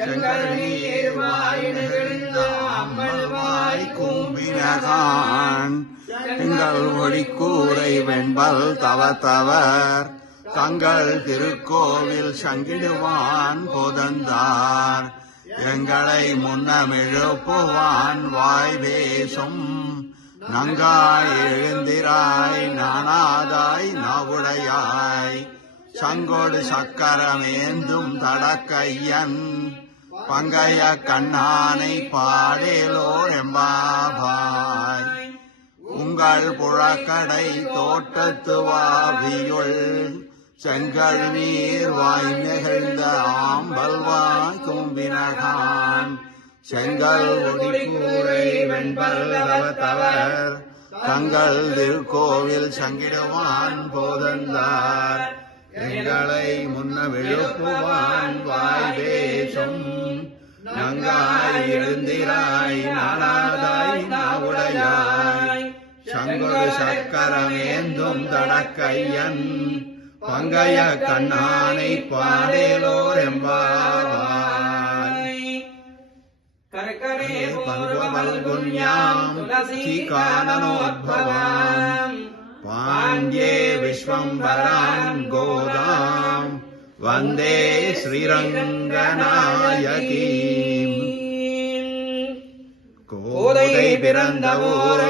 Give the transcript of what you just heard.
செங்கல்நீர் வாயினெழுந்த அம்மல்வாய் கூம்பினகான் எங்கள் ஒளிக்கூரை வெண்பல் தவத்தவர் தங்கள் திருக்கோவில் சங்கிடுவான் போதந்தார் எங்களை முன்னமெழுப்புவான் வாய் பேசும் நங்காய் எழுந்திராய் நானாதாய் நாவுடையாய் சங்கோடு சக்கரமேந்தும் தடக்கையன் பங்கைய கண்ணானை பாடேலோ எம்பாபாய் உங்கள் புழக்கடை தோட்டத்து வாவியுள் செங்கல் நீர் வாய் நெகிழ்ந்த ஆம்பல்வாய் கூம்பினகான் செங்கல் ஒளிக்கூரை வெண்பல் தவத்தவர் தங்கள் திருக்கோவில் சங்கிடுவான் போதந்தார் எங்களை முன்னமெழுப்புவான் வாய் பேசும் நங்காய் எழுந்திராய் நானாதாய் நாவுடையாய் சங்கொடு சக்கரமேந்தும் தடக்கையன் பங்கைய கண்ணானை பாடேலோர் எம்பாவாய் கரகரே பல்குன்யாம் துலசீகானனோத்பவாம் பாண்யே விஸ்வம்பராம் கோதாம் வந்தே ஸ்ரீரங்கநாயகீம் கோதை பிறந்த ஊர்